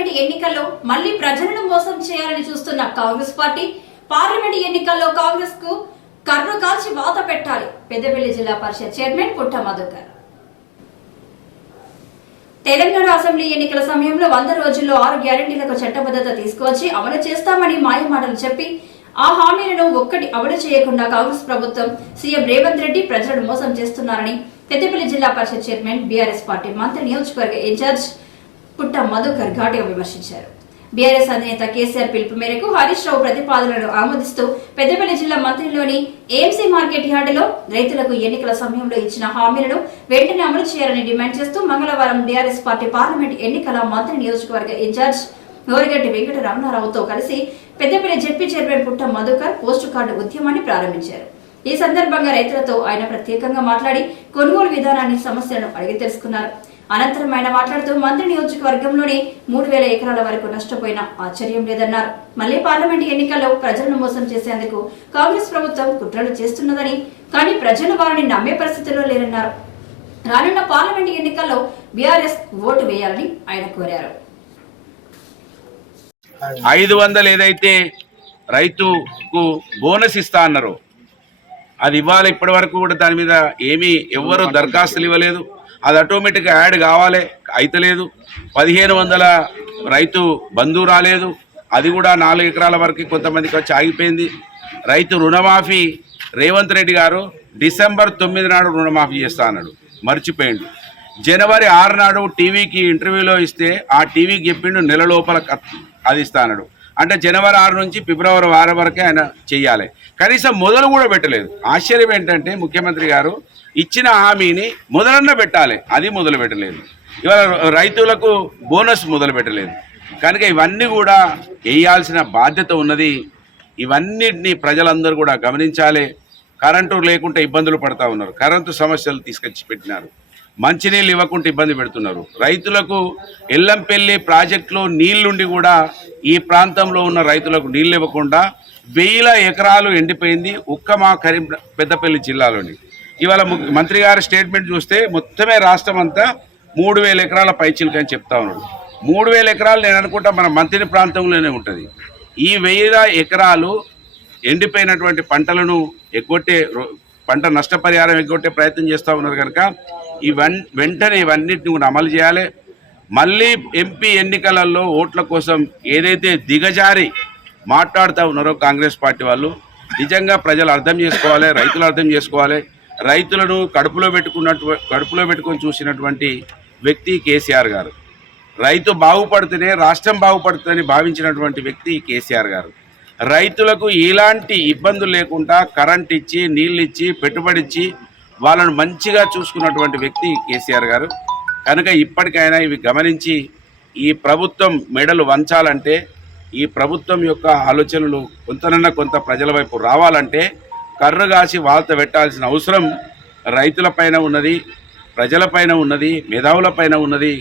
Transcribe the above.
Parliament ఎన్నికల్లో మళ్ళీ ప్రజలను మోసం చేయాలని చూస్తున్న కాంగ్రెస్ పార్టీ పార్లమెంట్ ఎన్నికల్లో కాంగ్రెస్కు కర్రు కాల్చి వాత పెట్టాలి. పెద్దపల్లి జిల్లా పరిషత్ చైర్మన్ పుట్ట మధుకర్. తెలంగాణ అసెంబ్లీ ఎన్నికల సమయంలో వంద రోజుల్లో ఆరు గ్యారెంటీలకు చట్టబద్ధత తీసుకువచ్చి అమలు చేస్తామని మాయమాటలు చెప్పి ఆ హామీలను ఒక్కటి అమలు చేయకుండా కాంగ్రెస్ ప్రభుత్వం సీఎం రేవంత్ రెడ్డి ప్రజలను మోసం చేస్తున్నారని పెద్దపల్లి జిల్లా పరిషత్ చైర్మన్ బీఆర్ఎస్ పార్టీ మంత్రి నియోజకవర్గ ఇన్ఛార్జ్ పుట్ట మధుకర్ ఘాటుగా విమర్శించారు. బీఆర్ఎస్ అధినేత కేసీఆర్ పిలుపు మేరకు హరీష్ రావు ప్రతిపాదనలను ఆమోదిస్తూ పెద్దపల్లి జిల్లా మంత్రిలోని ఏఎంసీ మార్కెట్ యార్డులో రైతులకు ఎన్నికల సమయంలో ఇచ్చిన హామీలను వెంటనే అమలు చేయాలని డిమాండ్ చేస్తూ మంగళవారం బీఆర్ఎస్ పార్టీ పార్లమెంట్ ఎన్నికల మంత్రి నియోజకవర్గ ఇన్ఛార్జ్ గోరిగడ్డి వెంకట రమణారావుతో కలిసి పెద్దపల్లి జెడ్పీ చైర్మన్ పుట్ట మధుకర్ పోస్టు కార్డు ఉద్యమాన్ని ప్రారంభించారు. ఈ సందర్భంగా రైతులతో ఆయన ప్రత్యేకంగా మాట్లాడి కొనుగోలు విధానాన్ని సమస్యలను అడిగి తెలుసుకున్నారు. అనంతరం ఆయన మాట్లాడుతూ మంత్రి నియోజకవర్గంలోని మూడు వేల ఎకరాల వరకు నష్టపోయిన ఆశ్చర్యం లేదన్నారు. మళ్ళీ పార్లమెంట్ ఎన్నికల్లో ప్రజలను మోసం చేసేందుకు కాంగ్రెస్ ప్రభుత్వం కుట్రలు చేస్తున్నదని కానీ ప్రజలు వారిని నమ్మే పరిస్థితిలో లేరన్నారు. రానున్న పార్లమెంట్ ఎన్నికల్లో బీఆర్ఎస్ ఓటు వేయాలని ఆయన కోరారు. ఐదు వందలు ఏదైతే రైతుకు బోనస్ ఇస్తా అన్నారు అది ఇవ్వాలి ఇప్పటి వరకు కూడా దాని మీద ఏమీ ఎవ్వరు దరఖాస్తులు ఇవ్వలేదు. అది ఆటోమేటిక్గా యాడ్ కావాలి. అయితలేదు. పదిహేను వందల రైతు బంధు రాలేదు. అది కూడా నాలుగు ఎకరాల వరకు కొంతమందికి వచ్చి ఆగిపోయింది. రైతు రుణమాఫీ రేవంత్ రెడ్డి గారు డిసెంబర్ తొమ్మిది నాడు రుణమాఫీ చేస్తా అన్నాడు. మర్చిపోయిండు. జనవరి ఆరు నాడు టీవీకి ఇంటర్వ్యూలో ఇస్తే ఆ టీవీకి చెప్పిండు నెల లోపల అది ఇస్తా అన్నాడు. అంటే జనవరి ఆరు నుంచి ఫిబ్రవరి వారం వరకే ఆయన చెయ్యాలి కనీసం మొదలు కూడా పెట్టలేదు. ఆశ్చర్యం ఏంటంటే ముఖ్యమంత్రి గారు ఇచ్చిన హామీని మొదలన్న పెట్టాలి. అది మొదలు పెట్టలేదు. ఇవాళ రైతులకు బోనస్ మొదలు పెట్టలేదు. కనుక ఇవన్నీ కూడా వేయాల్సిన బాధ్యత ఉన్నది. ఇవన్నిటిని ప్రజలందరూ కూడా గమనించాలి. కరెంటు లేకుంటే ఇబ్బందులు పడతా ఉన్నారు. కరెంటు సమస్యలు తీసుకొచ్చి పెట్టినారు. మంచినీళ్ళు ఇవ్వకుండా ఇబ్బంది పెడుతున్నారు. రైతులకు ఎల్లంపల్లి ప్రాజెక్టులో నీళ్ళుండి కూడా ఈ ప్రాంతంలో ఉన్న రైతులకు నీళ్ళు ఇవ్వకుండా వేల ఎకరాలు ఎండిపోయింది ఒక్క మా కరీం పెద్దపల్లి జిల్లాలోని. ఇవాళ మంత్రి గారి స్టేట్మెంట్ చూస్తే మొత్తమే రాష్ట్రం అంతా మూడు వేల ఎకరాల పైచిలుక అని చెప్తా ఉన్నాడు మూడు వేల ఎకరాలు నేను అనుకుంటా మన మంత్రి ప్రాంతంలోనే ఉంటుంది. ఈ వేల ఎకరాలు ఎండిపోయినటువంటి పంటలను ఎగ్గొట్టే రో- పంట నష్టపరిహారం ఎగ్గొట్టే ప్రయత్నం చేస్తూ ఉన్నారు కనుక ఇవన్ వెంటనే ఇవన్నిటిని కూడా అమలు చేయాలి. మళ్ళీ ఎంపీ ఎన్నికలలో ఓట్ల కోసం ఏదైతే దిగజారి మాట్లాడుతూ ఉన్నారో కాంగ్రెస్ పార్టీ వాళ్ళు నిజంగా ప్రజలు అర్థం చేసుకోవాలి రైతులు అర్థం చేసుకోవాలి. రైతులను కడుపులో పెట్టుకున్నట్టు కడుపులో పెట్టుకొని చూసినటువంటి వ్యక్తి కేసీఆర్ గారు. రైతు బాగుపడితేనే రాష్ట్రం బాగుపడుతుందని భావించినటువంటి వ్యక్తి కేసీఆర్ గారు. రైతులకు ఎలాంటి ఇబ్బందులు లేకుండా కరెంట్ ఇచ్చి నీళ్ళు ఇచ్చి పెట్టుబడి ఇచ్చి వాళ్ళను మంచిగా చూసుకున్నటువంటి వ్యక్తి కేసీఆర్ గారు. కనుక ఇప్పటికైనా ఇవి గమనించి ఈ ప్రభుత్వం మెడలు వంచాలంటే ఈ ప్రభుత్వం యొక్క ఆలోచనలు కొంతనన్నా కొంత ప్రజల వైపు రావాలంటే కర్రగాసి వాళ్ళతో పెట్టాల్సిన అవసరం రైతులపైన ఉన్నది ప్రజలపైన ఉన్నది మేధావులపైన ఉన్నది.